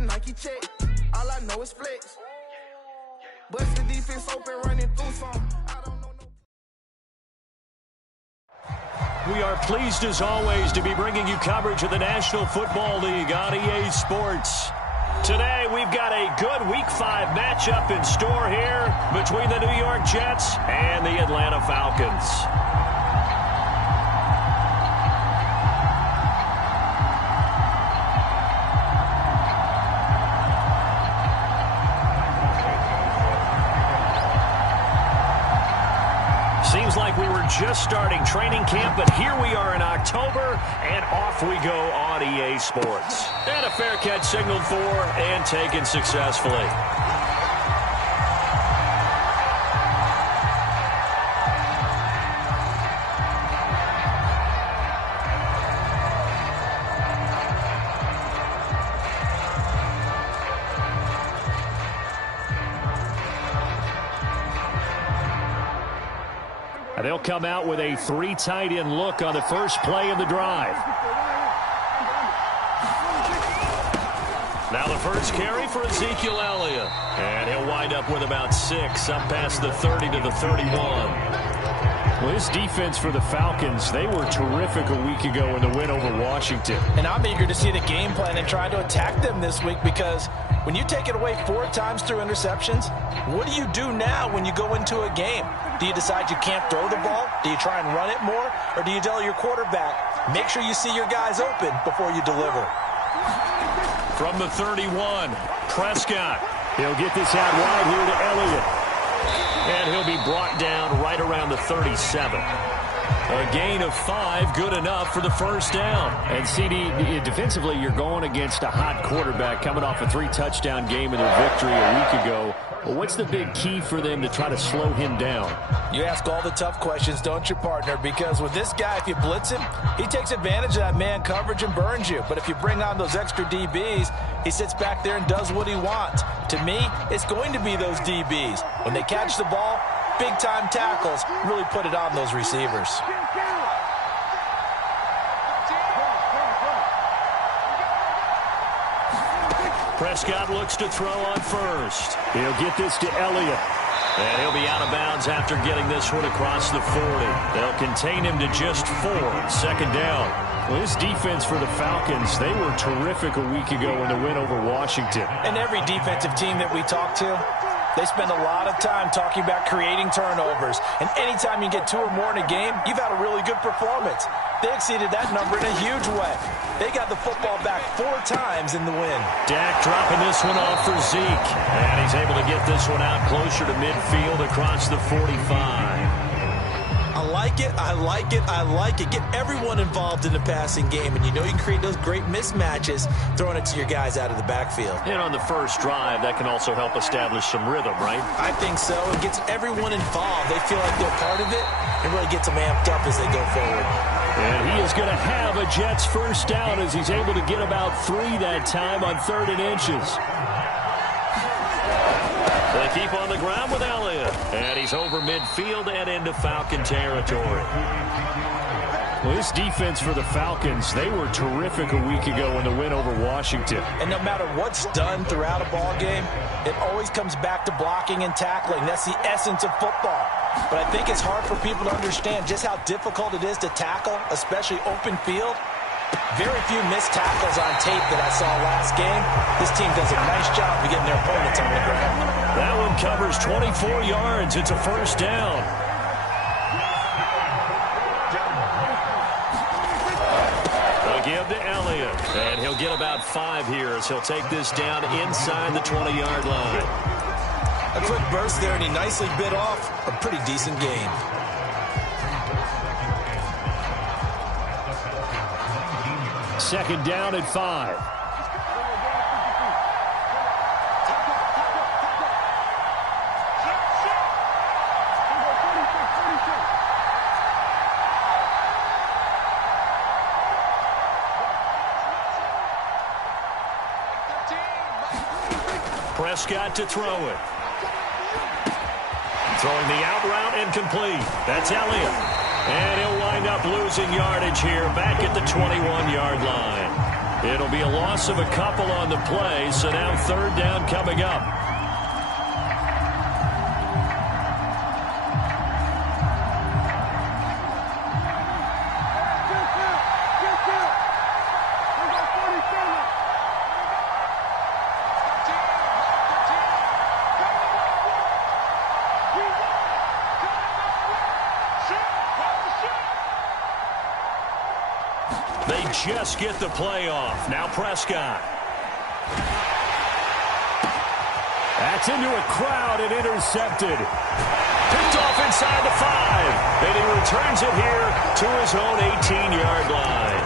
get Nike check. All I know is flex. Bust the defense open, running through some. I don't know no. We are pleased as always to be bringing you coverage of the National Football League on EA Sports. Today we've got a good Week 5 matchup in store here between the New York Jets and the Atlanta Falcons. Seems like we were just starting training camp, but here we are in October, and off we go on EA Sports. And a fair catch signaled for and taken successfully. They'll come out with a 3 tight end look on the first play of the drive. Now the first carry for Ezekiel Elliott. And he'll wind up with about 6 up past the 30 to the 31. Well, this defense for the Falcons, they were terrific a week ago in the win over Washington. And I'm eager to see the game plan and try to attack them this week, because when you take it away 4 times through interceptions, what do you do now when you go into a game? Do you decide you can't throw the ball? Do you try and run it more? Or do you tell your quarterback, make sure you see your guys open before you deliver? From the 31, Prescott. He'll get this out wide here to Elliott. And he'll be brought down right around the 37. A gain of 5, good enough for the first down. And CD, defensively, you're going against a hot quarterback coming off a 3-touchdown game in their victory a week ago. Well, what's the big key for them to try to slow him down? You ask all the tough questions, don't you, partner? Because with this guy, if you blitz him, he takes advantage of that man coverage and burns you. But if you bring on those extra DBs, he sits back there and does what he wants. To me, it's going to be those DBs. When they catch the ball, big-time tackles really put it on those receivers. Prescott looks to throw on first. He'll get this to Elliott. And he'll be out of bounds after getting this one across the 40. They'll contain him to just 4. Second down. Well, this defense for the Falcons, they were terrific a week ago in the win over Washington. And every defensive team that we talk to, they spend a lot of time talking about creating turnovers. And anytime you get 2 or more in a game, you've had a really good performance. They exceeded that number in a huge way. They got the football back 4 times in the win. Dak dropping this one off for Zeke. And he's able to get this one out closer to midfield across the 45. I like it, I like it, I like it. Get everyone involved in the passing game, and you know you can create those great mismatches throwing it to your guys out of the backfield. And on the first drive, that can also help establish some rhythm, right? I think so. It gets everyone involved. They feel like they're part of it. It really gets them amped up as they go forward. And he is going to have a Jets first down as he's able to get about 3 that time on 3rd and inches. They keep on the ground with Elliott. And he's over midfield and into Falcon territory. Well, this defense for the Falcons, they were terrific a week ago in the win over Washington. And no matter what's done throughout a ball game, it always comes back to blocking and tackling. That's the essence of football. But I think it's hard for people to understand just how difficult it is to tackle, especially open field. Very few missed tackles on tape that I saw last game. This team does a nice job of getting their opponents on the ground. That one covers 24 yards. It's a first down. They'll give to Elliott. And he'll get about 5 here as he'll take this down inside the 20-yard line. A quick burst there, and he nicely bit off a pretty decent gain. Second down at 5. Prescott to throw it. Throwing the out route and complete. That's Elliott. And he'll wind up losing yardage here back at the 21-yard line. It'll be a loss of a couple on the play, so now third down coming up. They just get the play off. Now Prescott. That's into a crowd and intercepted. Picked off inside the 5. And he returns it here to his own 18-yard line.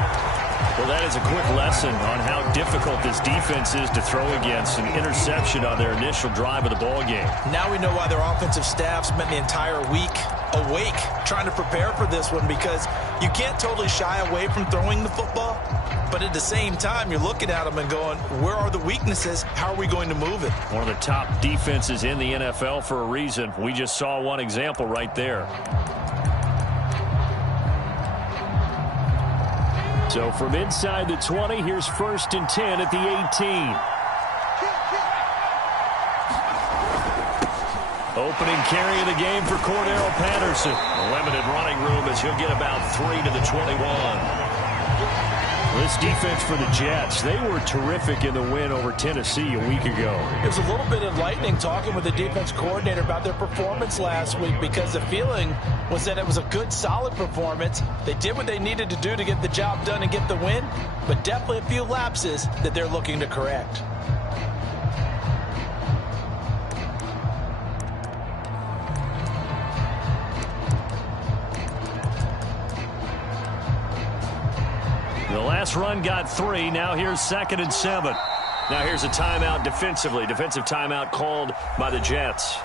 Well, that is a quick lesson on how difficult this defense is to throw against. An interception on their initial drive of the ball game. Now we know why their offensive staff spent the entire week awake trying to prepare for this one, because you can't totally shy away from throwing the football, but at the same time you're looking at them and going, where are the weaknesses? How are we going to move it? One of the top defenses in the NFL for a reason. We just saw one example right there. So from inside the 20, here's 1st and 10 at the 18. Opening carry of the game for Cordero Patterson. A limited running room as he'll get about 3 to the 21. This defense for the Jets, they were terrific in the win over Tennessee a week ago. It was a little bit enlightening talking with the defense coordinator about their performance last week, because the feeling was that it was a good, solid performance. They did what they needed to do to get the job done and get the win, but definitely a few lapses that they're looking to correct. The last run got 3. Now here's 2nd and 7. Now here's a timeout defensively. Defensive timeout called by the Jets.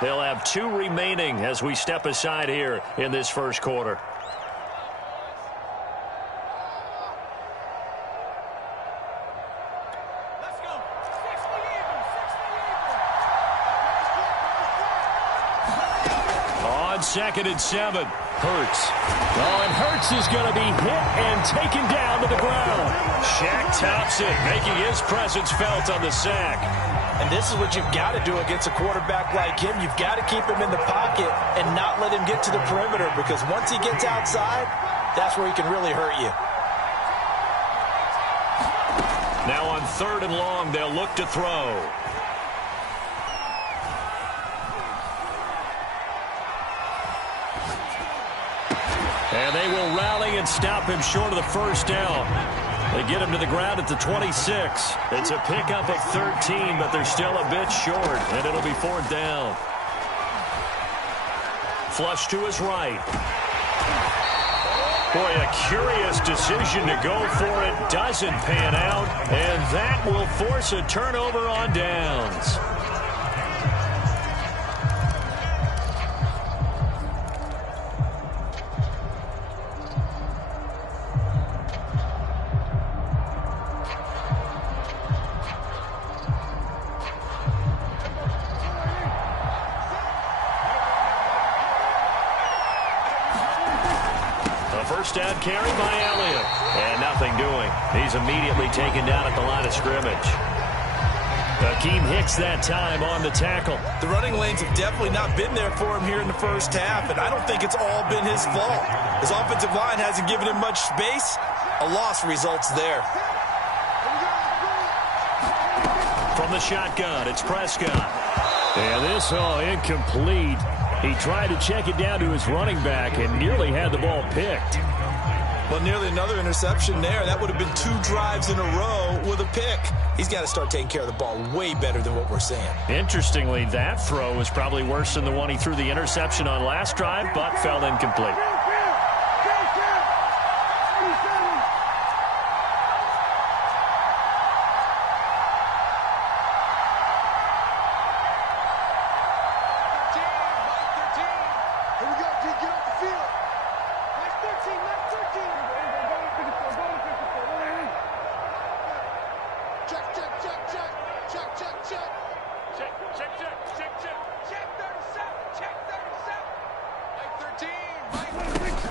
They'll have 2 remaining as we step aside here in this first quarter. On 2nd and 7. Hurts. Oh, and Hurts is going to be hit and taken down to the ground. Shaq Thompson making his presence felt on the sack. And this is what you've got to do against a quarterback like him. You've got to keep him in the pocket and not let him get to the perimeter, because once he gets outside, that's where he can really hurt you. Now on 3rd and long, they'll look to throw. And they will rally and stop him short of the first down. They get him to the ground at the 26. It's a pickup of 13, but they're still a bit short, and it'll be 4th down. Flush to his right. Boy, a curious decision to go for it. Doesn't pan out, and that will force a turnover on downs. First down carry by Elliott. And nothing doing. He's immediately taken down at the line of scrimmage. Akeem Hicks that time on the tackle. The running lanes have definitely not been there for him here in the first half, and I don't think it's all been his fault. His offensive line hasn't given him much space. A loss results there. From the shotgun, it's Prescott. And this incomplete. He tried to check it down to his running back and nearly had the ball picked. Well, nearly another interception there. That would have been 2 drives in a row with a pick. He's got to start taking care of the ball way better than what we're seeing. Interestingly, that throw was probably worse than the one he threw the interception on last drive, but fell incomplete.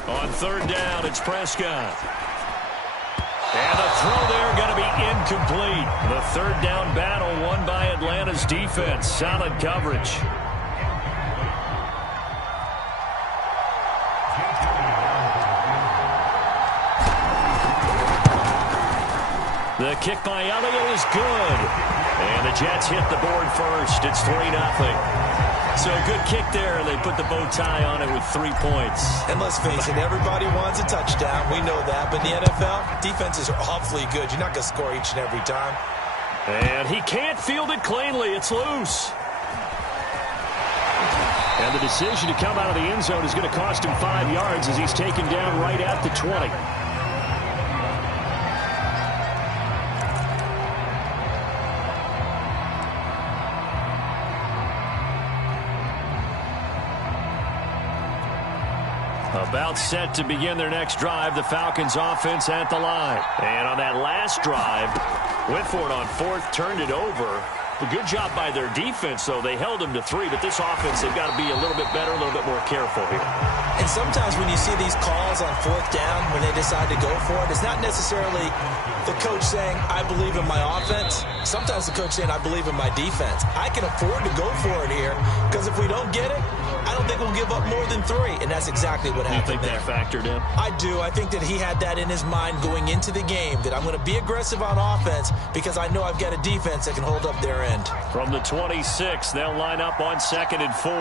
On 3rd down, it's Prescott. And the throw there going to be incomplete. The third down battle won by Atlanta's defense. Solid coverage. The kick by Elliott is good. And the Jets hit the board first. It's 3-0. So a good kick there. They put the bow tie on it with 3 points. And let's face it, everybody wants a touchdown. We know that. But in the NFL, defenses are awfully good. You're not going to score each and every time. And he can't field it cleanly. It's loose. And the decision to come out of the end zone is going to cost him 5 yards as he's taken down right at the 20. About set to begin their next drive. The Falcons offense at the line. And on that last drive, went for it on fourth, turned it over. A good job by their defense, though. They held them to 3, but this offense, they've got to be a little bit better, a little bit more careful here. And sometimes when you see these calls on fourth down, when they decide to go for it, it's not necessarily the coach saying, I believe in my offense. Sometimes the coach saying, I believe in my defense. I can afford to go for it here, because if we don't get it, I don't think we'll give up more than 3, and that's exactly what happened there. You think that factored in? I do. I think that he had that in his mind going into the game, that I'm going to be aggressive on offense because I know I've got a defense that can hold up their end. From the 26, they'll line up on 2nd and 4.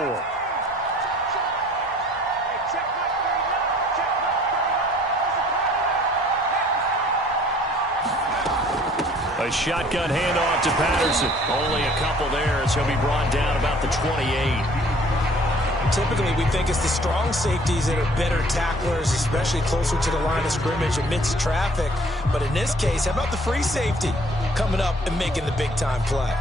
A shotgun handoff to Patterson. Only a couple there as he'll be brought down about the 28. Typically, we think it's the strong safeties that are better tacklers, especially closer to the line of scrimmage amidst traffic. But in this case, how about the free safety coming up and making the big-time play?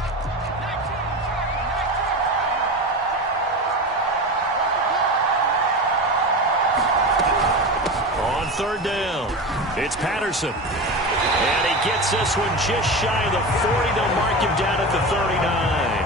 On 3rd down, it's Patterson. And he gets this one just shy of the 40. They'll mark him down at the 39.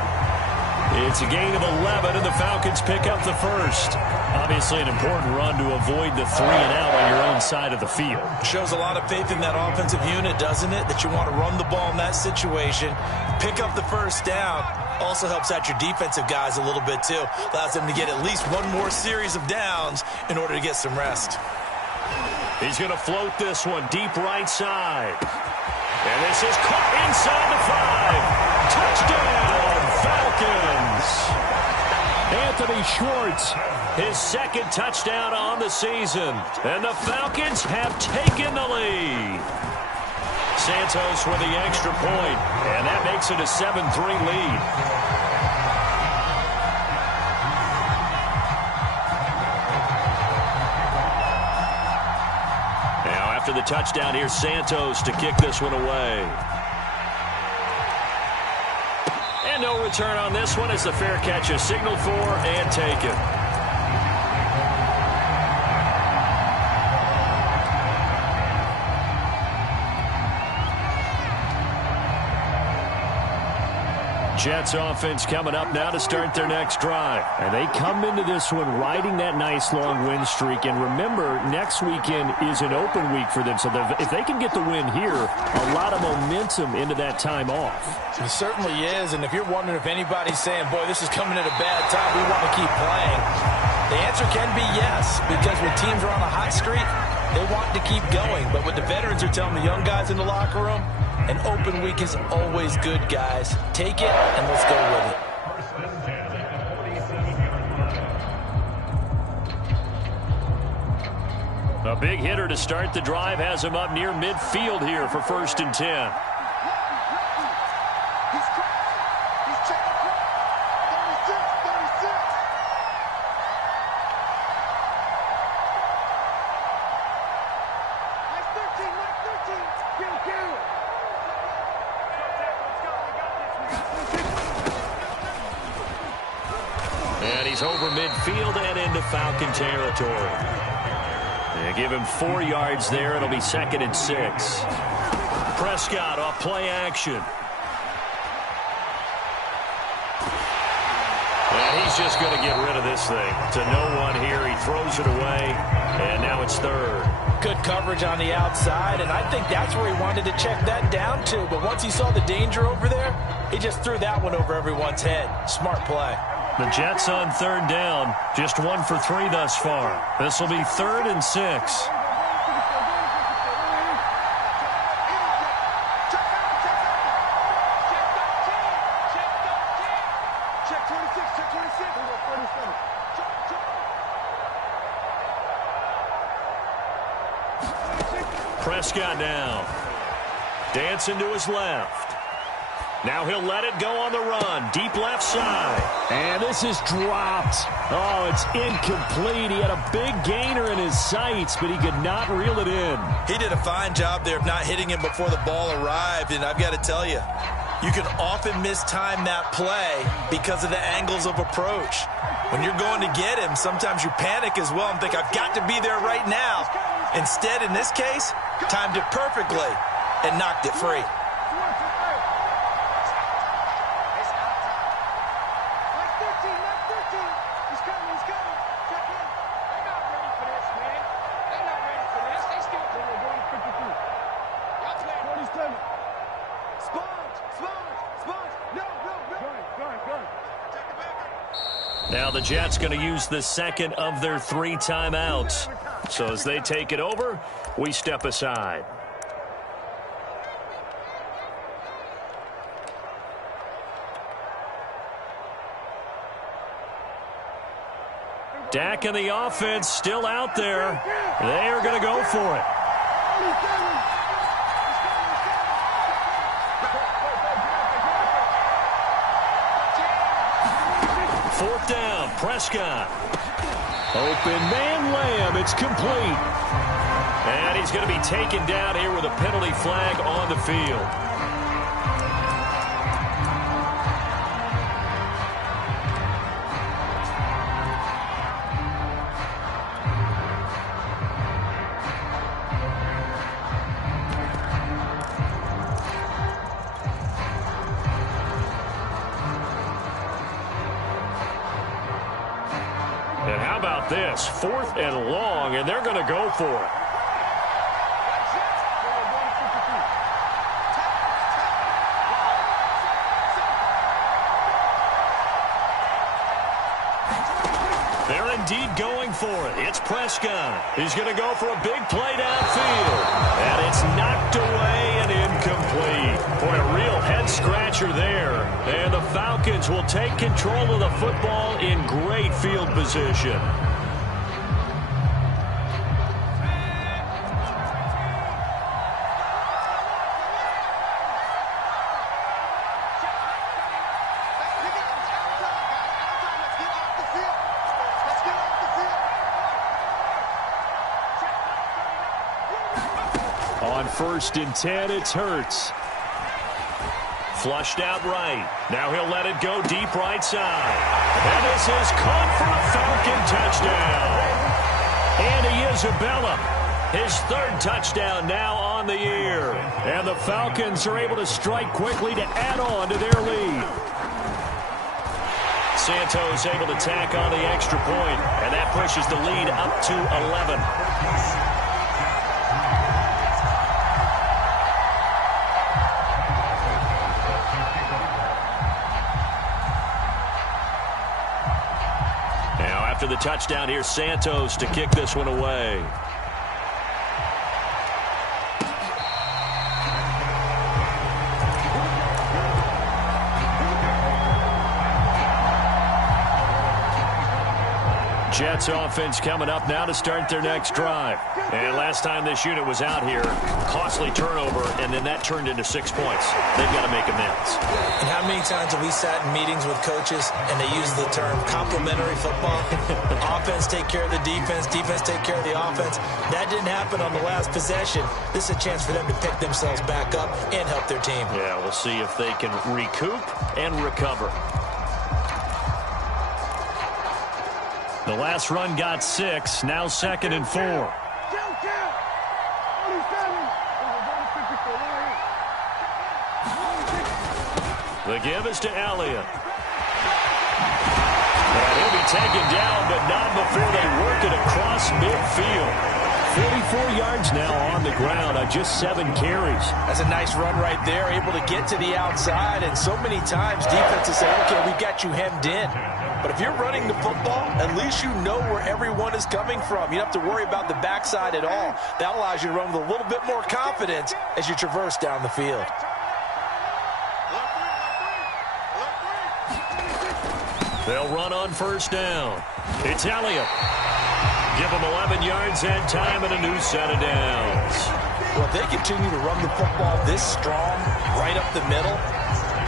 It's a gain of 11, and the Falcons pick up the first. Obviously an important run to avoid the 3 and out on your own side of the field. Shows a lot of faith in that offensive unit, doesn't it? That you want to run the ball in that situation. Pick up the first down. Also helps out your defensive guys a little bit, too. Allows them to get at least one more series of downs in order to get some rest. He's going to float this one deep right side. And this is caught inside the 5. Touchdown, Falcons. Anthony Schwartz, his 2nd touchdown on the season. And the Falcons have taken the lead. Santos with the extra point, and that makes it a 7-3 lead. After the touchdown, here's Santos to kick this one away. And no return on this one as the fair catch is signaled for and taken. Jets offense coming up now to start their next drive. And they come into this one riding that nice long win streak. And remember, next weekend is an open week for them. So if they can get the win here, a lot of momentum into that time off. It certainly is. And if you're wondering if anybody's saying, boy, this is coming at a bad time, we want to keep playing, the answer can be yes. Because when teams are on a hot streak, they want to keep going. But what the veterans are telling the young guys in the locker room, an open week is always good, guys. Take it, and let's go with it. A big hitter to start the drive has him up near midfield here for 1st and 10. And he's over midfield and into Falcon territory. They give him 4 yards there. It'll be 2nd and 6. Prescott off play action. And he's just going to get rid of this thing. To no one here. He throws it away, and now it's third. Good coverage on the outside, and I think that's where he wanted to check that down to. But once he saw the danger over there, he just threw that one over everyone's head. Smart play. The Jets on third down. Just 1 for 3 thus far. This will be 3rd and 6. Prescott now. Dancing to his left. Now he'll let it go on the run. Deep left side. And this is dropped. Oh, it's incomplete. He had a big gainer in his sights, but he could not reel it in. He did a fine job there of not hitting him before the ball arrived, and I've got to tell you, you can often mistime that play because of the angles of approach. When you're going to get him, sometimes you panic as well and think, I've got to be there right now. Instead, in this case, timed it perfectly and knocked it free. Now the Jets going to use the second of their 3 timeouts. So as they take it over, we step aside. Dak and the offense still out there. They are going to go for it. Fourth down, Prescott. Open man Lamb. It's complete. And he's going to be taken down here with a penalty flag on the field. And how about this? 4th and long, and they're going to go for it. They're indeed going for it. It's Prescott. He's going to go for a big play downfield. And it's knocked away and incomplete. Boy, a real head-scratcher there. And the Falcons will take control of the football in great field position. On 1st and 10, it's Hurts. Flushed out right. Now he'll let it go deep right side. And this is caught for a Falcon touchdown. And Isabella, his 3rd touchdown now on the year. And the Falcons are able to strike quickly to add on to their lead. Santos able to tack on the extra point, and that pushes the lead up to 11. After the touchdown, here's Santos to kick this one away. Jets offense coming up now to start their next drive. And last time this unit was out here, costly turnover, and then that turned into 6 points. They've got to make amends. And how many times have we sat in meetings with coaches and they use the term complementary football? Offense take care of the defense, defense take care of the offense. That didn't happen on the last possession. This is a chance for them to pick themselves back up and help their team. Yeah, we'll see if they can recoup and recover. The last run got 6, now 2nd and 4. The give is to Elliott. be taken down, but not before they work it across midfield. 44 yards now on the ground on just 7 carries. That's a nice run right there, able to get to the outside, and so many times defenses say, okay, we've got you hemmed in. But if you're running the football, at least you know where everyone is coming from. You don't have to worry about the backside at all. That allows you to run with a little bit more confidence as you traverse down the field. They'll run on first down. It's Elliott. Give them 11 yards and time and a new set of downs. Well, if they continue to run the football this strong, right up the middle,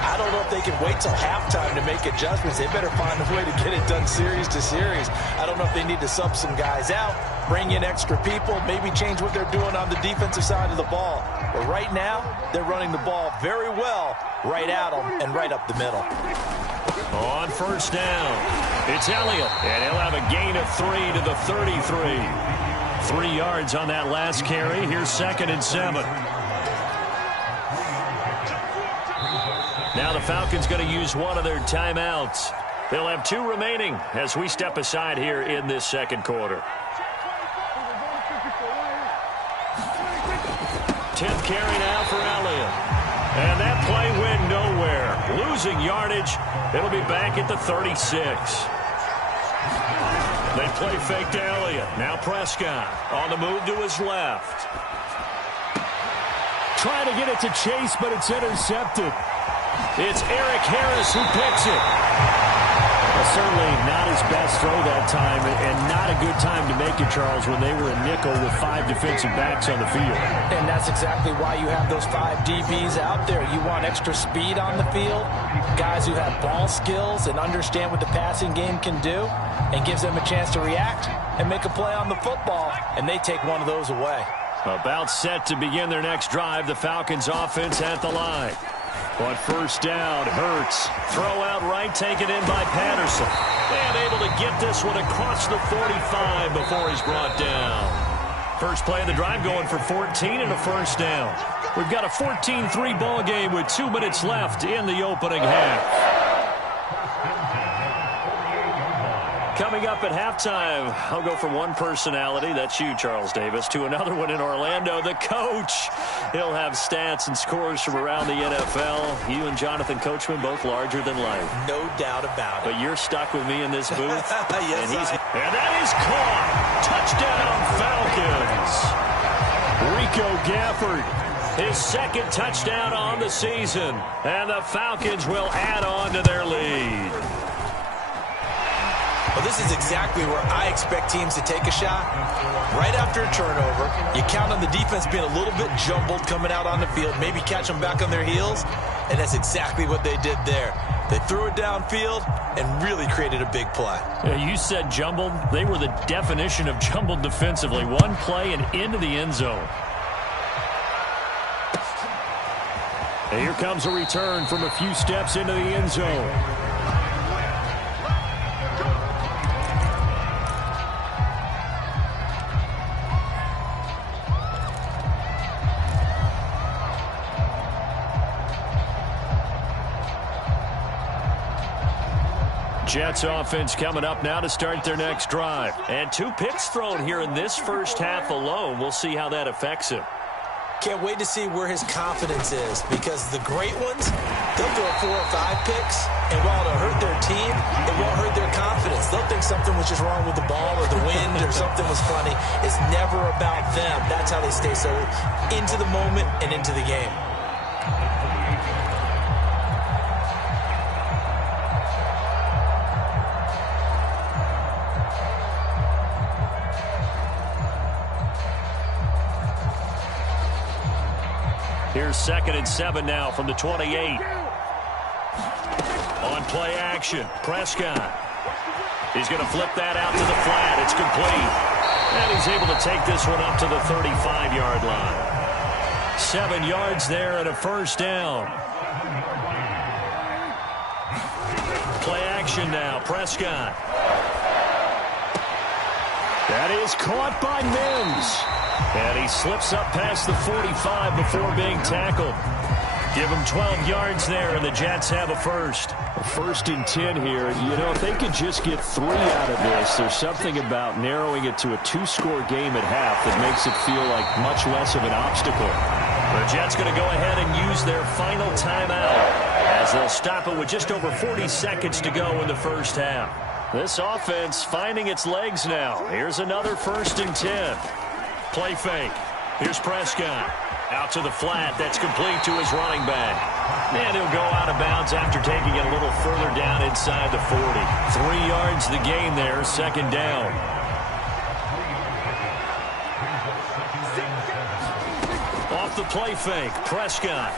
I don't know if they can wait till halftime to make adjustments. They better find a way to get it done series to series. I don't know if they need to sub some guys out, bring in extra people, maybe change what they're doing on the defensive side of the ball. But right now, they're running the ball very well right at them and right up the middle. On first down, it's Elliott, and he'll have a gain of 3 to the 33. 3 yards on that last carry. Here's 2nd and 7. Now the Falcons going to use one of their timeouts. They'll have 2 remaining as we step aside here in this second quarter. 10th carry now for Elliott. And that play went nowhere. Losing yardage. It'll be back at the 36. They play fake to Elliott. Now Prescott on the move to his left. Trying to get it to Chase, but it's intercepted. It's Eric Harris who picks it. Well, certainly not his best throw that time, and not a good time to make it, Charles, when they were in nickel with 5 defensive backs on the field. And that's exactly why you have those 5 DBs out there. You want extra speed on the field, guys who have ball skills and understand what the passing game can do, and gives them a chance to react and make a play on the football, and they take one of those away. About set to begin their next drive, the Falcons offense at the line. On first down, Hurts. Throw out right, taken in by Patterson. And able to get this one across the 45 before he's brought down. First play of the drive going for 14 and a first down. We've got a 14-3 ball game with 2 minutes left in the opening half. Coming up at halftime, I'll go from one personality, that's you, Charles Davis, to another one in Orlando, the coach. He'll have stats and scores from around the NFL. You and Jonathan Coachman, both larger than life. No doubt about it. But you're stuck with me in this booth. Yes, and that is caught. Touchdown, Falcons. Rico Gafford, his 2nd touchdown on the season. And the Falcons will add on to their lead. Well, this is exactly where I expect teams to take a shot. Right after a turnover, you count on the defense being a little bit jumbled coming out on the field, maybe catch them back on their heels, and that's exactly what they did there. They threw it downfield and really created a big play. Yeah, you said jumbled. They were the definition of jumbled defensively. One play and into the end zone. And here comes a return from a few steps into the end zone. Jets offense coming up now to start their next drive. And 2 picks thrown here in this first half alone. We'll see how that affects him. Can't wait to see where his confidence is, because the great ones, they'll throw 4 or 5 picks, and while it'll hurt their team, it won't hurt their confidence. They'll think something was just wrong with the ball or the wind or something was funny. It's never about them. That's how they stay so into the moment and into the game. Here's 2nd and 7 now from the 28. On play action, Prescott. He's going to flip that out to the flat. It's complete. And he's able to take this one up to the 35-yard line. 7 yards there and a first down. Play action now, Prescott. That is caught by Mims. And he slips up past the 45 before being tackled. Give them 12 yards there, and the Jets have a first. First and 10 here. You know, if they could just get 3 out of this, there's something about narrowing it to a 2-score game at half that makes it feel like much less of an obstacle. The Jets going to go ahead and use their final timeout as they'll stop it with just over 40 seconds to go in the first half. This offense finding its legs now. Here's another first and 10. Play fake. Here's Prescott. Out to the flat. That's complete to his running back. And he'll go out of bounds after taking it a little further down inside the 40. 3 yards the gain there, second down. Off the play fake, Prescott.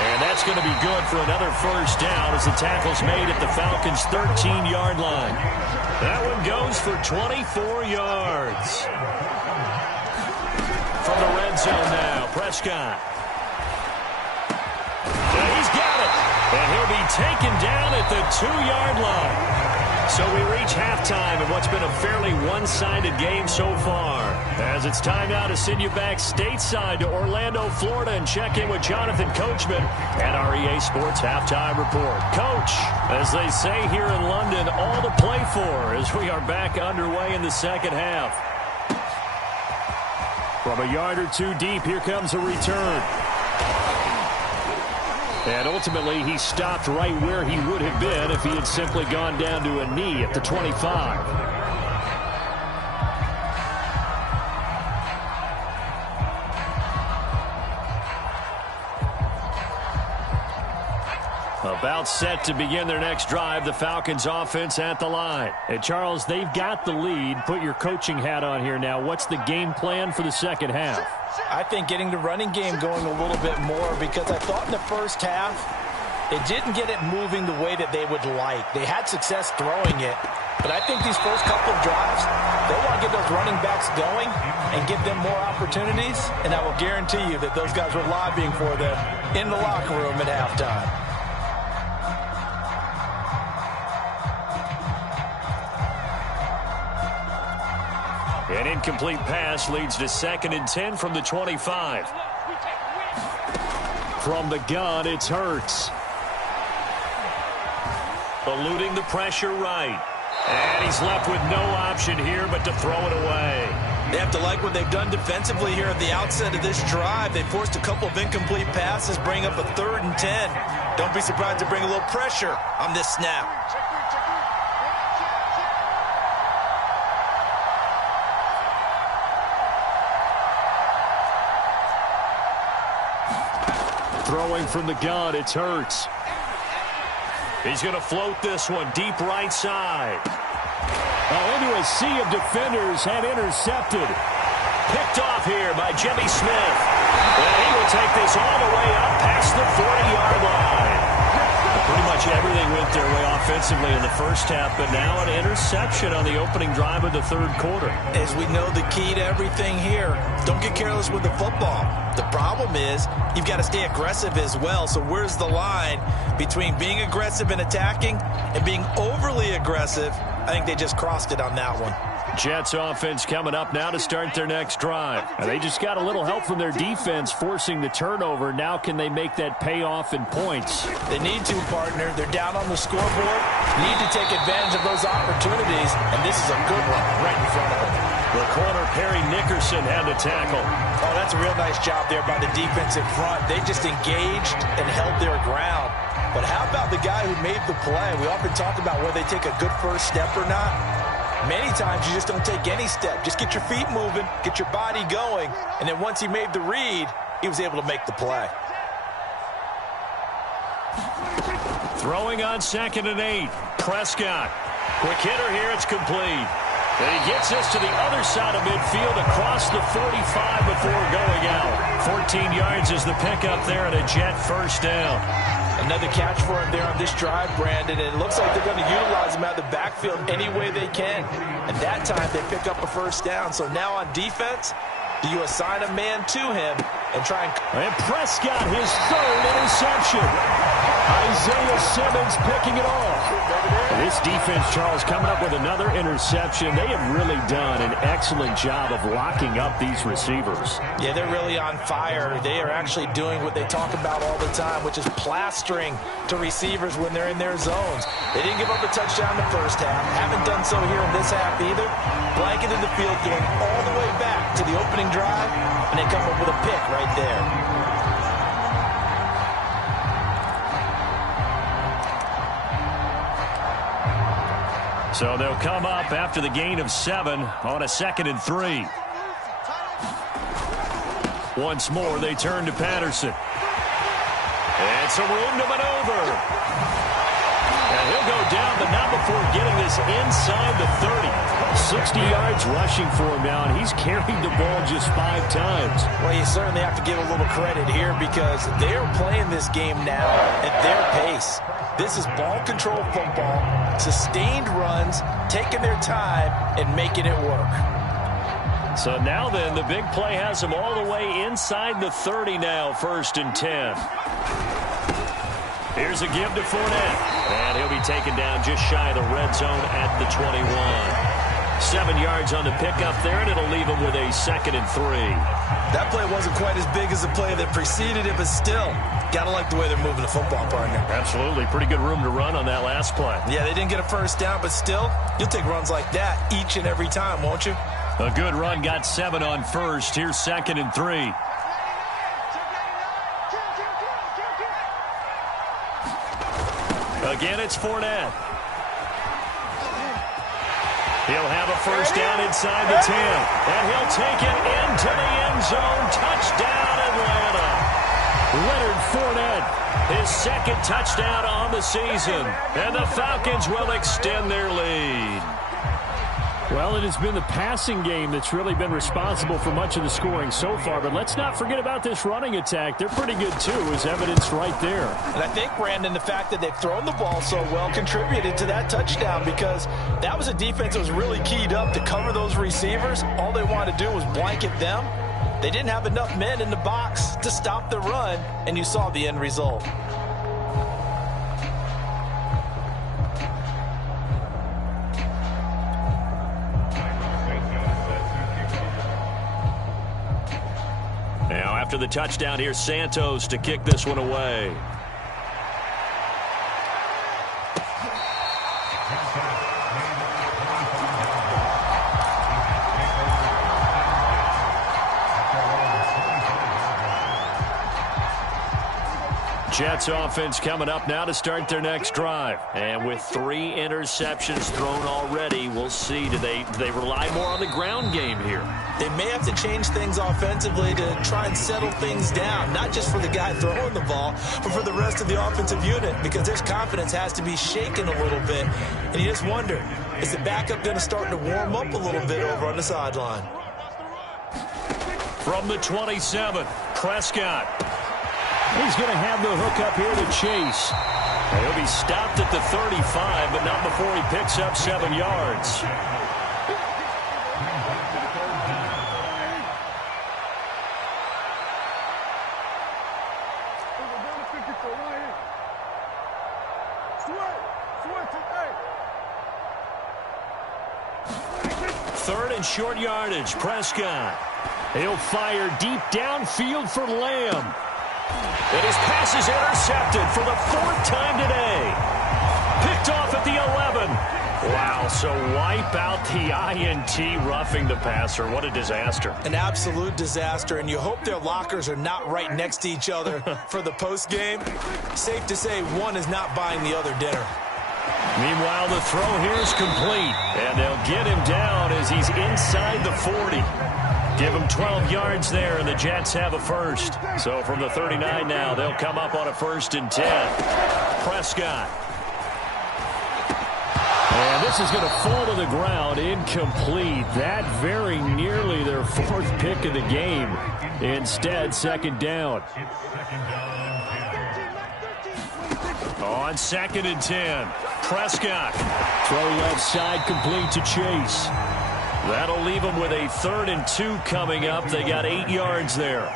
And that's going to be good for another first down as the tackle's made at the Falcons' 13-yard line. That one goes for 24 yards. From the red zone now, Prescott. And he's got it. And he'll be taken down at the 2-yard line. So we reach halftime in what's been a fairly one-sided game so far. As it's time now to send you back stateside to Orlando, Florida, and check in with Jonathan Coachman at our EA Sports Halftime Report. Coach, as they say here in London, all to play for as we are back underway in the second half. From a yard or two deep, here comes a return. And ultimately, he stopped right where he would have been if he had simply gone down to a knee at the 25. About set to begin their next drive, the Falcons offense at the line. And Charles, they've got the lead. Put your coaching hat on here now. What's the game plan for the second half? I think getting the running game going a little bit more, because I thought in the first half it didn't get it moving the way that they would like. They had success throwing it, but I think these first couple of drives, they want to get those running backs going and give them more opportunities, and I will guarantee you that those guys were lobbying for them in the locker room at halftime. An incomplete pass leads to 2nd and 10 from the 25. From the gun, it's Hurts. Eluding the pressure right. And he's left with no option here but to throw it away. They have to like what they've done defensively here at the outset of this drive. They forced a couple of incomplete passes, bring up a 3rd and 10. Don't be surprised to bring a little pressure on this snap. Throwing from the gun, it's Hurts. He's going to float this one deep right side. Into a sea of defenders and intercepted. Picked off here by Jimmy Smith. And he will take this all the way up past the 40-yard line. Pretty much everything went their way offensively in the first half, but now an interception on the opening drive of the 3rd quarter. As we know, the key to everything here, don't get careless with the football. The problem is you've got to stay aggressive as well. So where's the line between being aggressive and attacking and being overly aggressive? I think they just crossed it on that one. Jets offense coming up now to start their next drive. They just got a little help from their defense forcing the turnover. Now can they make that pay off in points? They need to, partner. They're down on the scoreboard. Need to take advantage of those opportunities, and this is a good one right in front of them. The corner, Perry Nickerson, had the tackle. Oh, that's a real nice job there by the defense in front. They just engaged and held their ground. But how about the guy who made the play? We often talk about whether they take a good first step or not. Many times you just don't take any step. Just get your feet moving, get your body going, and then once he made the read, he was able to make the play. Throwing on 2nd and 8. Prescott. Quick hitter here, it's complete. And he gets this to the other side of midfield across the 45 before going out. 14 yards is the pickup there and a Jet first down. Another catch for him there on this drive, Brandon, and it looks like they're going to utilize him out of the backfield any way they can. And that time they pick up a first down. So now on defense, do you assign a man to him and try and... And Prescott, his 3rd interception. Isaiah Simmons picking it off. This defense, Charles, coming up with another interception. They have really done an excellent job of locking up these receivers. Yeah, they're really on fire. They are actually doing what they talk about all the time, which is plastering to receivers when they're in their zones. They didn't give up a touchdown the first half. Haven't done so here in this half either. Blanketed the field, going all the way back to the opening drive, and they come up with a pick right there. So they'll come up after the gain of 7 on a 2nd and 3. Once more, they turn to Patterson. And some room to maneuver. And he'll go down, but not before getting this inside the 30. 60 yards rushing for him now, and he's carried the ball just 5 times. Well, you certainly have to give a little credit here because they're playing this game now at their pace. This is ball control football, sustained runs, taking their time, and making it work. So now then, the big play has him all the way inside the 30 now, 1st and 10. Here's a give to Fournette. And he'll be taken down just shy of the red zone at the 21. 7 yards on the pickup there, and it'll leave him with a 2nd and 3. That play wasn't quite as big as the play that preceded it, but still, got to like the way they're moving the football, partner. Absolutely. Pretty good room to run on that last play. Yeah, they didn't get a first down, but still, you'll take runs like that each and every time, won't you? A good run got 7 on 1st. Here's 2nd and 3. Again, it's Fournette. He'll have a first down inside the 10. And he'll take it into the end zone. Touchdown, Atlanta. Leonard Fournette, his 2nd touchdown on the season. And the Falcons will extend their lead. Well, it has been the passing game that's really been responsible for much of the scoring so far. But let's not forget about this running attack. They're pretty good, too, as evidenced right there. And I think, Brandon, the fact that they've thrown the ball so well contributed to that touchdown because that was a defense that was really keyed up to cover those receivers. All they wanted to do was blanket them. They didn't have enough men in the box to stop the run, and you saw the end result. Now, after the touchdown, here's Santos to kick this one away. Jets offense coming up now to start their next drive. And with 3 interceptions thrown already, we'll see. Do they rely more on the ground game here? They may have to change things offensively to try and settle things down, not just for the guy throwing the ball, but for the rest of the offensive unit, because their confidence has to be shaken a little bit. And you just wonder, is the backup going to start to warm up a little bit over on the sideline? From the 27, Prescott. He's going to have the hook up here to Chase. He'll be stopped at the 35, but not before he picks up 7 yards. Third and short yardage, Prescott. He'll fire deep downfield for Lamb. And his pass is intercepted for the 4th time today. Picked off at the 11. Wow, so wipe out the INT, roughing the passer. What a disaster. An absolute disaster, and you hope their lockers are not right next to each other for the postgame. Safe to say one is not buying the other dinner. Meanwhile, the throw here is complete. And they'll get him down as he's inside the 40. Give him 12 yards there, and the Jets have a first. So from the 39 now, they'll come up on a 1st and 10. Prescott. And this is going to fall to the ground, incomplete. That very nearly their 4th pick of the game. Instead, 2nd down. On 2nd and 10, Prescott. Throw left side, complete to Chase. That'll leave them with a 3rd and 2 coming up. They got 8 yards there.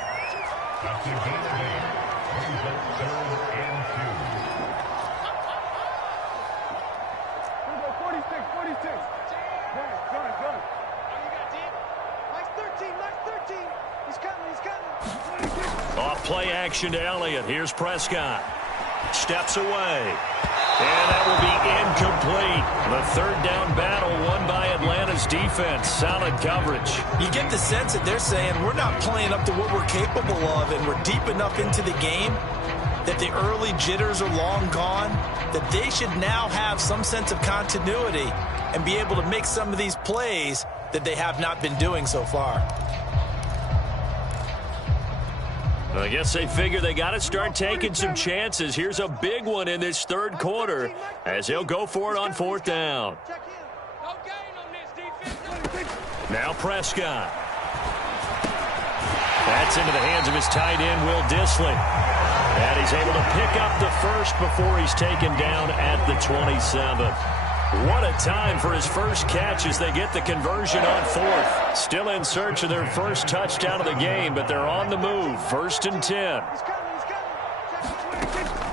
Play action to Elliott. Here's Prescott. Steps away. And that will be incomplete. The third down battle won by Atlanta's defense. Solid coverage. You get the sense that they're saying we're not playing up to what we're capable of, and we're deep enough into the game that the early jitters are long gone, that they should now have some sense of continuity and be able to make some of these plays that they have not been doing so far. I guess they figure they got to start taking some chances. Here's a big one in this third quarter as he'll go for it on fourth down. Now Prescott. That's into the hands of his tight end, Will Dissly. And he's able to pick up the first before he's taken down at the 27. What a time for his first catch as they get the conversion on fourth. Still in search of their first touchdown of the game, but they're on the move. 1st and 10.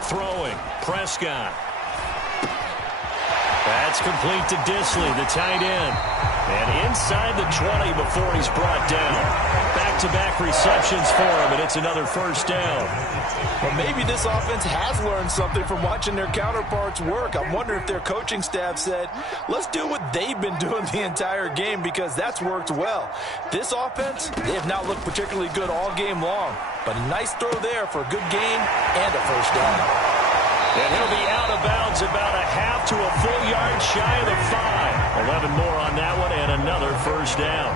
Throwing. Prescott. That's complete to Dissly, the tight end. And inside the 20 before he's brought down. Back-to-back receptions for him, and it's another first down. Well, maybe this offense has learned something from watching their counterparts work. I'm wondering if their coaching staff said, let's do what they've been doing the entire game because that's worked well. This offense, they have not looked particularly good all game long. But a nice throw there for a good gain and a first down. And he'll be out of bounds about a half to a full yard shy of the 5. 11 more on that one and another first down.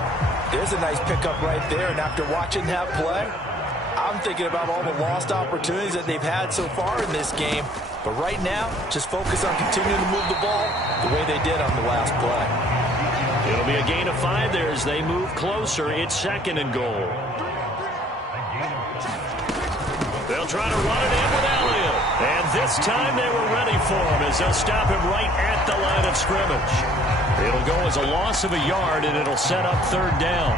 There's a nice pickup right there, and after watching that play, I'm thinking about all the lost opportunities that they've had so far in this game. But right now, just focus on continuing to move the ball the way they did on the last play. It'll be a gain of 5 there as they move closer. It's 2nd and goal. They'll try to run it in with Elliott. And this time they were ready for him as they'll stop him right at the line of scrimmage. It'll go as a loss of a yard, and it'll set up 3rd down.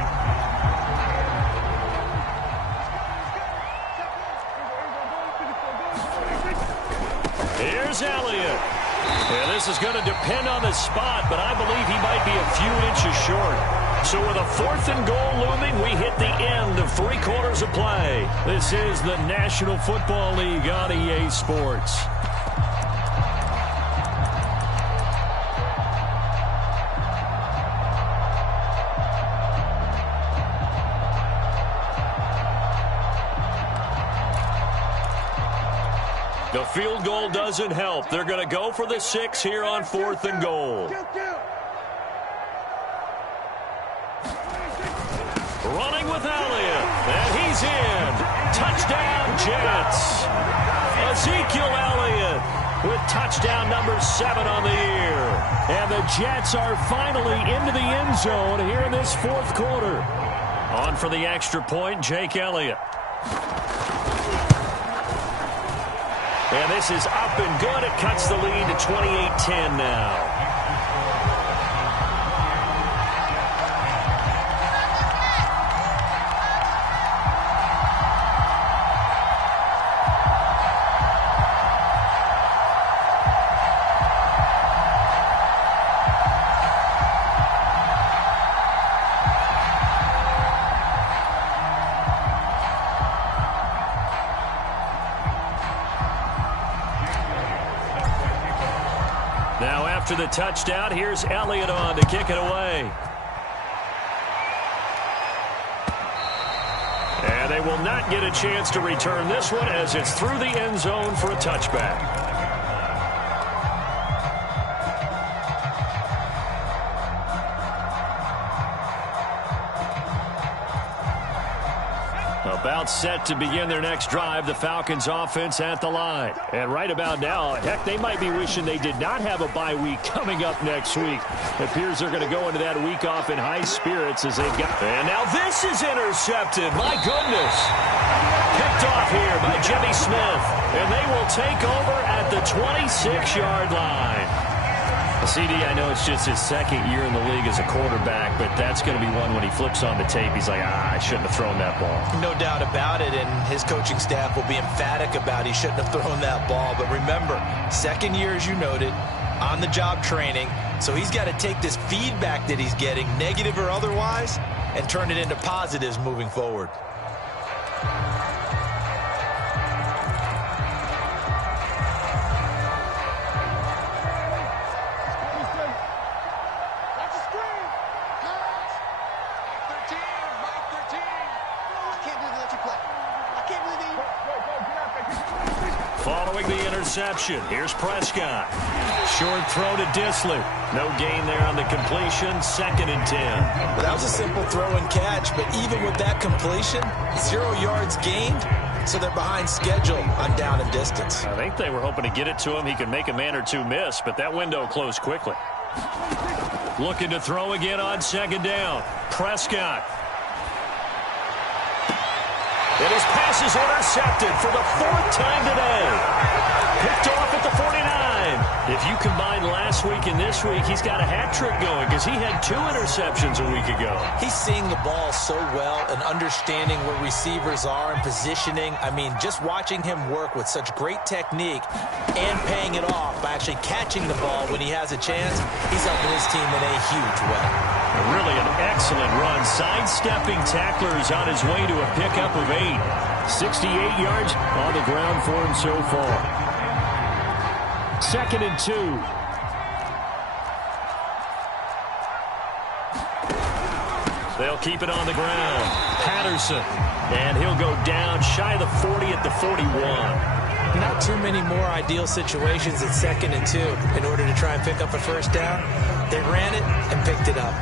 Here's Elliott. And this is going to depend on the spot, but I believe he might be a few inches short. So with a 4th and goal looming, we hit the end of 3 quarters of play. This is the National Football League on EA Sports. The field goal doesn't help. They're going to go for the 6 here on 4th and goal. Running with Elliott, and he's in. Touchdown, Jets. Ezekiel Elliott with touchdown number 7 on the year. And the Jets are finally into the end zone here in this 4th quarter. On for the extra point, Jake Elliott. And this is up and good. It cuts the lead to 28-10 now. After the touchdown, here's Elliott on to kick it away. And they will not get a chance to return this one as it's through the end zone for a touchback. About set to begin their next drive, the Falcons offense at the line. And right about now, heck, they might be wishing they did not have a bye week coming up next week. It appears they're going to go into that week off in high spirits as they've got. And now this is intercepted. My goodness. Picked off here by Jimmy Smith. And they will take over at the 26-yard line. CD, I know it's just his 2nd year in the league as a quarterback, but that's going to be one when he flips on the tape. He's like, I shouldn't have thrown that ball. No doubt about it, and his coaching staff will be emphatic about he shouldn't have thrown that ball. But remember, 2nd year, as you noted, on-the-job training, so he's got to take this feedback that he's getting, negative or otherwise, and turn it into positives moving forward. reception. Here's Prescott. Short throw to Disley. No gain there on the completion. 2nd and 10. Well, that was a simple throw and catch, but even with that completion, 0 yards gained, so they're behind schedule on down and distance. I think they were hoping to get it to him. He could make a man or two miss, but that window closed quickly. Looking to throw again on 2nd down. Prescott. And his pass is intercepted for the 4th time today. Picked off at the 49. If you combine last week and this week, he's got a hat trick going because he had 2 interceptions a week ago. He's seeing the ball so well and understanding where receivers are and positioning. I mean, just watching him work with such great technique and paying it off by actually catching the ball when he has a chance, he's helping his team in a huge way. Really an excellent run. Sidestepping tacklers on his way to a pickup of 8. 68 yards on the ground for him so far. 2nd and 2. They'll keep it on the ground. Patterson. And he'll go down shy of the 40 at the 41. Not too many more ideal situations at 2nd and 2 in order to try and pick up a 1st down. They ran it and picked it up.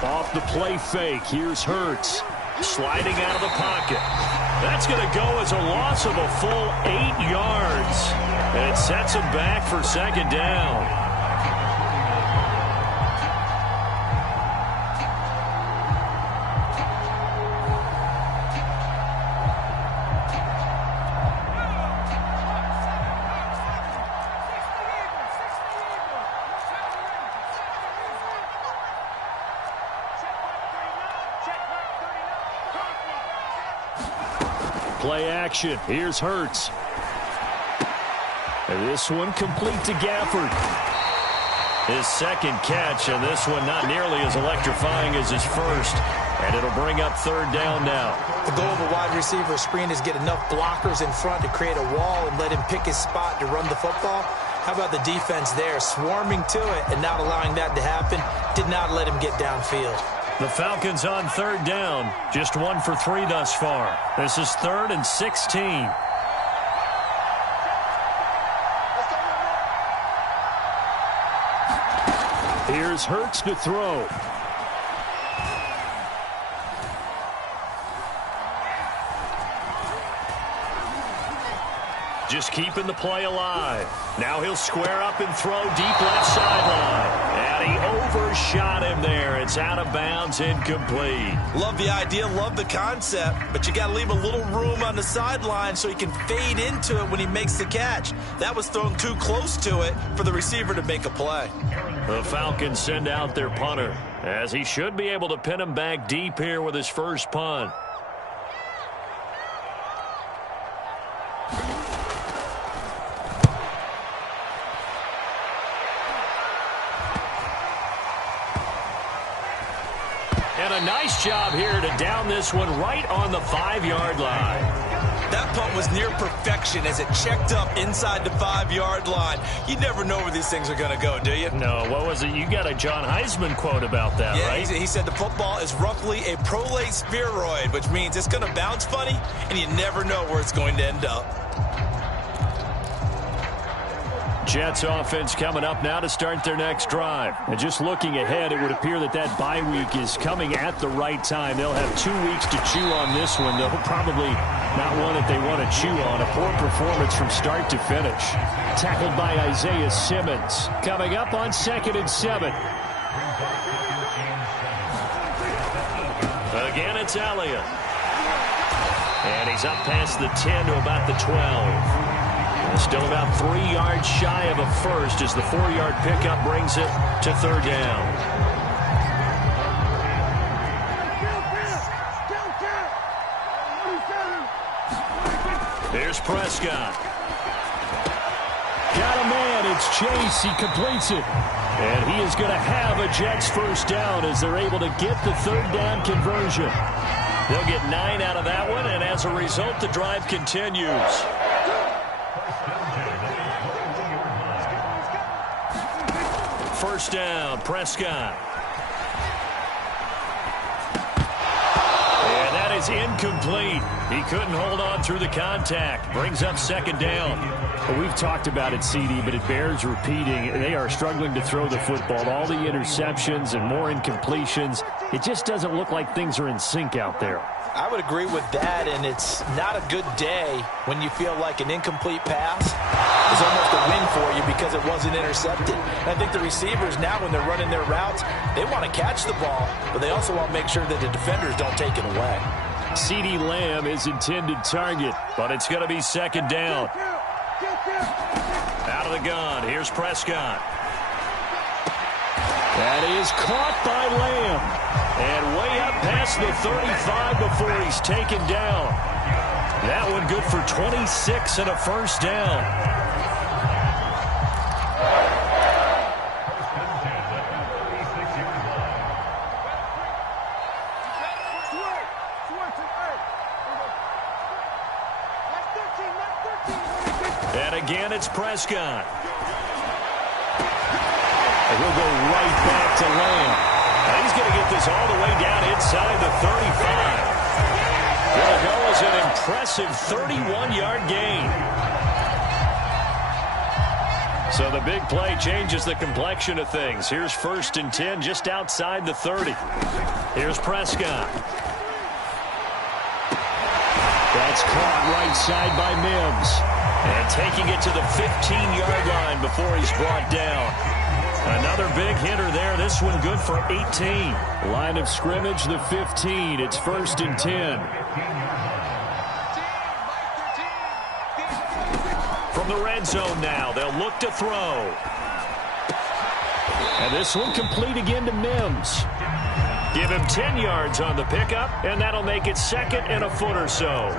Off the play fake, here's Hurts. Sliding out of the pocket. That's going to go as a loss of a full 8 yards. And it sets him back for 2nd down. Play action. Here's Hurts. And this one complete to Gafford. His 2nd catch, and this one not nearly as electrifying as his 1st. And it'll bring up 3rd down now. The goal of a wide receiver screen is get enough blockers in front to create a wall and let him pick his spot to run the football. How about the defense there, swarming to it and not allowing that to happen? Did not let him get downfield. The Falcons on 3rd down. Just 1 for 3 thus far. This is 3rd and 16. Here's Hurts to throw. Just keeping the play alive. Now he'll square up and throw deep left sideline. And he overshot him there. It's out of bounds, incomplete. Love the idea, love the concept, but you got to leave a little room on the sideline so he can fade into it when he makes the catch. That was thrown too close to it for the receiver to make a play. The Falcons send out their punter, as he should be able to pin him back deep here with his 1st punt. And a nice job here to down this one right on the 5-yard line. That punt was near perfection as it checked up inside the 5-yard line. You never know where these things are going to go, do you? No, what was it? You got a John Heisman quote about that, yeah, right? He said the football is roughly a prolate spheroid, which means it's going to bounce funny, and you never know where it's going to end up. Jets offense coming up now to start their next drive. And just looking ahead, it would appear that that bye week is coming at the right time. They'll have 2 weeks to chew on this one. They'll probably not one that they want to chew on. A poor performance from start to finish. Tackled by Isaiah Simmons. Coming up on 2nd and 7. Again, it's Elliott. And he's up past the 10 to about the 12. Still about 3 yards shy of a 1st as the 4-yard pickup brings it to 3rd down. Here's Prescott. Got a man. It's Chase. He completes it. And he is going to have a Jets 1st down as they're able to get the 3rd down conversion. They'll get 9 out of that one, and as a result, the drive continues. First down, Prescott. And that is incomplete. He couldn't hold on through the contact. Brings up second down. Well, we've talked about it, CD, but it bears repeating. They are struggling to throw the football. All the interceptions and more incompletions. It just doesn't look like things are in sync out there. I would agree with that, and it's not a good day when you feel like an incomplete pass is almost a win for you because it wasn't intercepted. And I think the receivers now, when they're running their routes, they want to catch the ball, but they also want to make sure that the defenders don't take it away. CeeDee Lamb is intended target, but it's going to be second down. Out of the gun, here's Prescott. That is caught by Lamb. And way up past the 35 before he's taken down. That one good for 26 and a first down. And again, it's Prescott. And he'll go right back to Lamb. And he's going to get this all the way down inside the 35. It'll go as an impressive 31-yard gain. So the big play changes the complexion of things. Here's first and 10 just outside the 30. Here's Prescott. That's caught right side by Mims. And taking it to the 15-yard line before he's brought down. Another big hitter there. This one good for 18. Line of scrimmage, the 15. It's first and 10. From the red zone now, they'll look to throw. And this one complete again to Mims. Give him 10 yards on the pickup, and that'll make it second and a foot or so.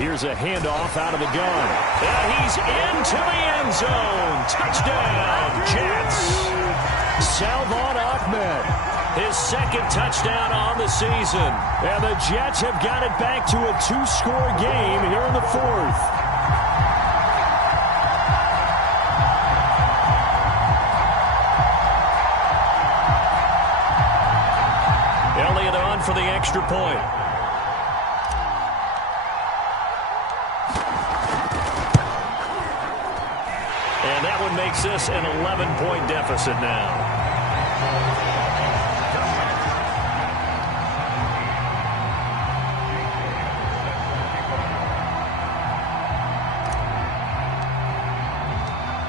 Here's a handoff out of the gun. And he's into the end zone. Touchdown, Jets. Salvon Ahmed. His second touchdown on the season. And the Jets have got it back to a 2-score game here in the fourth. Elliott on for the extra point. And that one makes this an 11-point deficit now.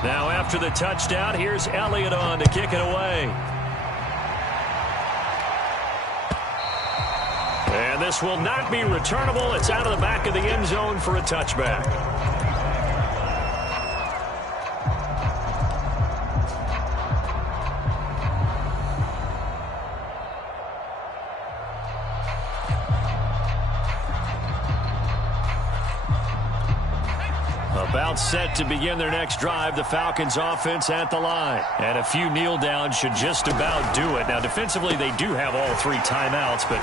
Now after the touchdown, here's Elliott on to kick it away. And this will not be returnable. It's out of the back of the end zone for a touchback. About set to begin their next drive, the Falcons offense at the line. And a few kneel downs should just about do it. Now, defensively, they do have all 3 timeouts, but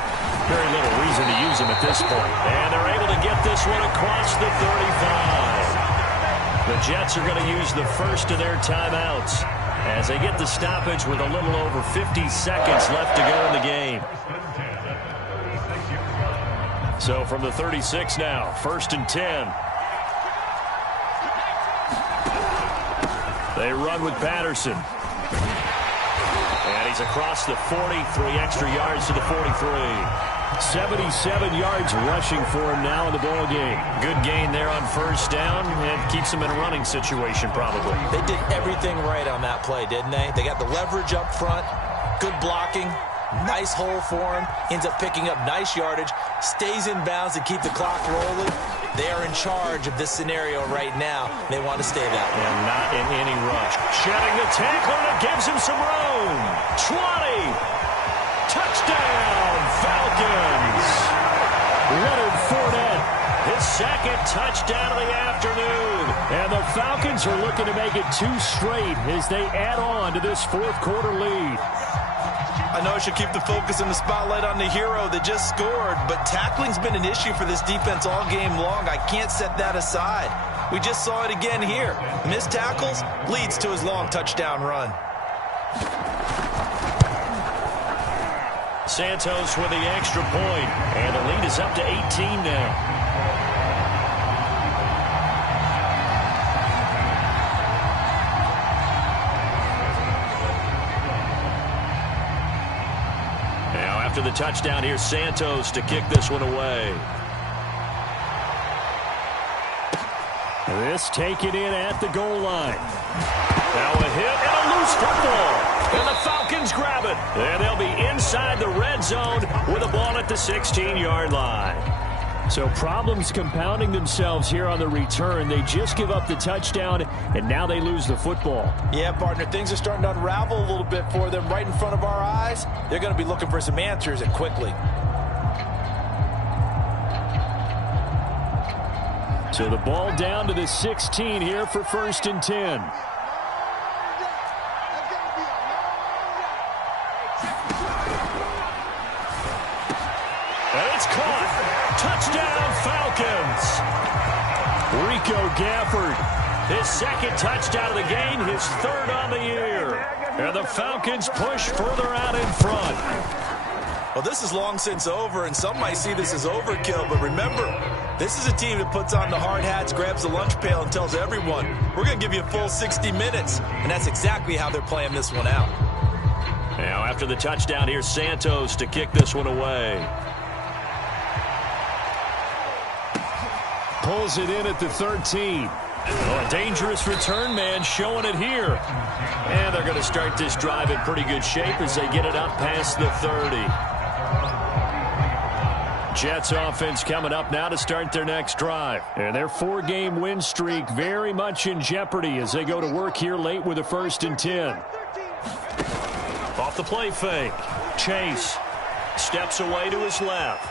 very little reason to use them at this point. And they're able to get this one across the 35. The Jets are going to use the first of their timeouts as they get the stoppage with a little over 50 seconds left to go in the game. So from the 36 now, first and 10. They run with Patterson. And he's across the 40, 3 extra yards to the 43. 77 yards rushing for him now in the ball game. Good gain there on first down and keeps him in a running situation probably. They did everything right on that play, didn't they? They got the leverage up front, good blocking, nice hole for him, ends up picking up nice yardage, stays in bounds to keep the clock rolling. They are in charge of this scenario right now. They want to stay that way. And not in any rush. Shedding the tackler, and it gives him some room. 20. Touchdown, Falcons. Leonard Fournette. his second touchdown of the afternoon. And the Falcons are looking to make it 2 straight as they add on to this fourth-quarter lead. I know I should keep the focus and the spotlight on the hero that just scored, but tackling's been an issue for this defense all game long. I can't set that aside. We just saw it again here. Missed tackles leads to his long touchdown run. Santos with the extra point, and the lead is up to 18 now. After the touchdown, here's Santos to kick this one away. This taken in at the goal line. Now a hit and a loose football. And the Falcons grab it. And they'll be inside the red zone with a ball at the 16-yard line. So problems compounding themselves here on the return. They just give up the touchdown, and now they lose the football. Yeah, partner, things are starting to unravel a little bit for them right in front of our eyes. They're going to be looking for some answers, and quickly. So the ball down to the 16 here for 1st and 10. And it's caught. Touchdown, Falcons. Rico Gafford. His second touchdown of the game, his 3rd on the year. And the Falcons push further out in front. Well, this is long since over, and some might see this as overkill, but remember, this is a team that puts on the hard hats, grabs the lunch pail, and tells everyone, we're going to give you a full 60 minutes. And that's exactly how they're playing this one out. Now, after the touchdown, here's Santos to kick this one away. Pulls it in at the 13. Oh, a dangerous return man showing it here. And they're going to start this drive in pretty good shape as they get it up past the 30. Jets offense coming up now to start their next drive. And their 4-game win streak very much in jeopardy as they go to work here late with a 1st and 10. Off the play fake. Chase steps away to his left.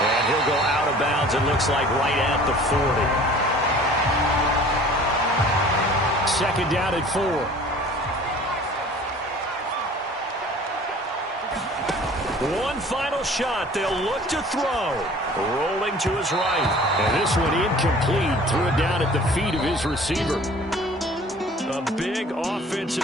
And he'll go out of bounds, it looks like right at the 40. 2nd down at 4. One final shot. They'll look to throw. Rolling to his right. And this one incomplete. Threw it down at the feet of his receiver. A big offensive